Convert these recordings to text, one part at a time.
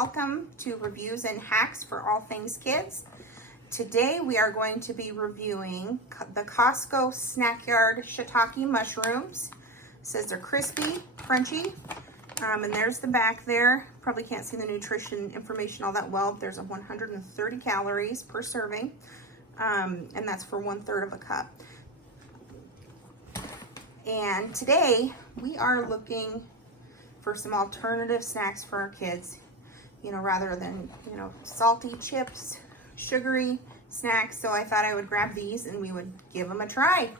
welcome to Reviews and Hacks for All Things Kids. Today we are going to be reviewing the Costco Snack Yard Shiitake mushrooms. It says they're crispy, crunchy, and there's the back there. Probably can't see the nutrition information all that well. There's 130 calories per serving, and that's for 1/3 of a cup. And today we are looking for some alternative snacks for our kids, rather than, salty chips, sugary snacks. So I thought I would grab these and we would give them a try.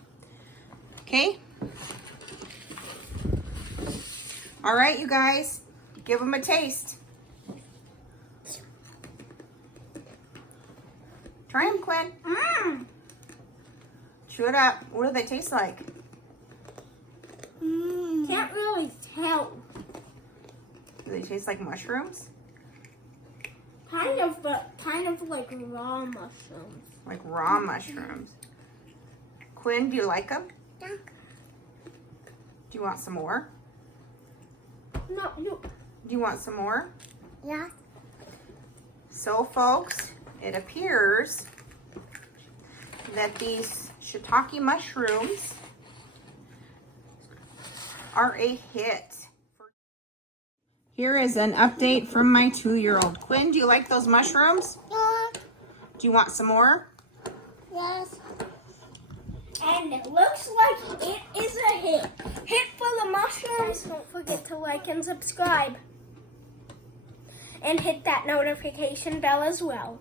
Okay? All right, you guys, give them a taste. Try them, Quinn. Chew it up. What do they taste like? Can't really tell. Do they taste like mushrooms? Kind of, but kind of like raw mushrooms. Like raw mushrooms. Quinn, do you like them? Yeah. Do you want some more? No, you. Do you want some more? Yeah. So, folks, it appears that these shiitake mushrooms are a hit. Here is an update from my 2-year-old. Quinn, do you like those mushrooms? Yeah. Do you want some more? Yes. And it looks like it is a hit. Hit for the mushrooms. Don't forget to like and subscribe. And hit that notification bell as well.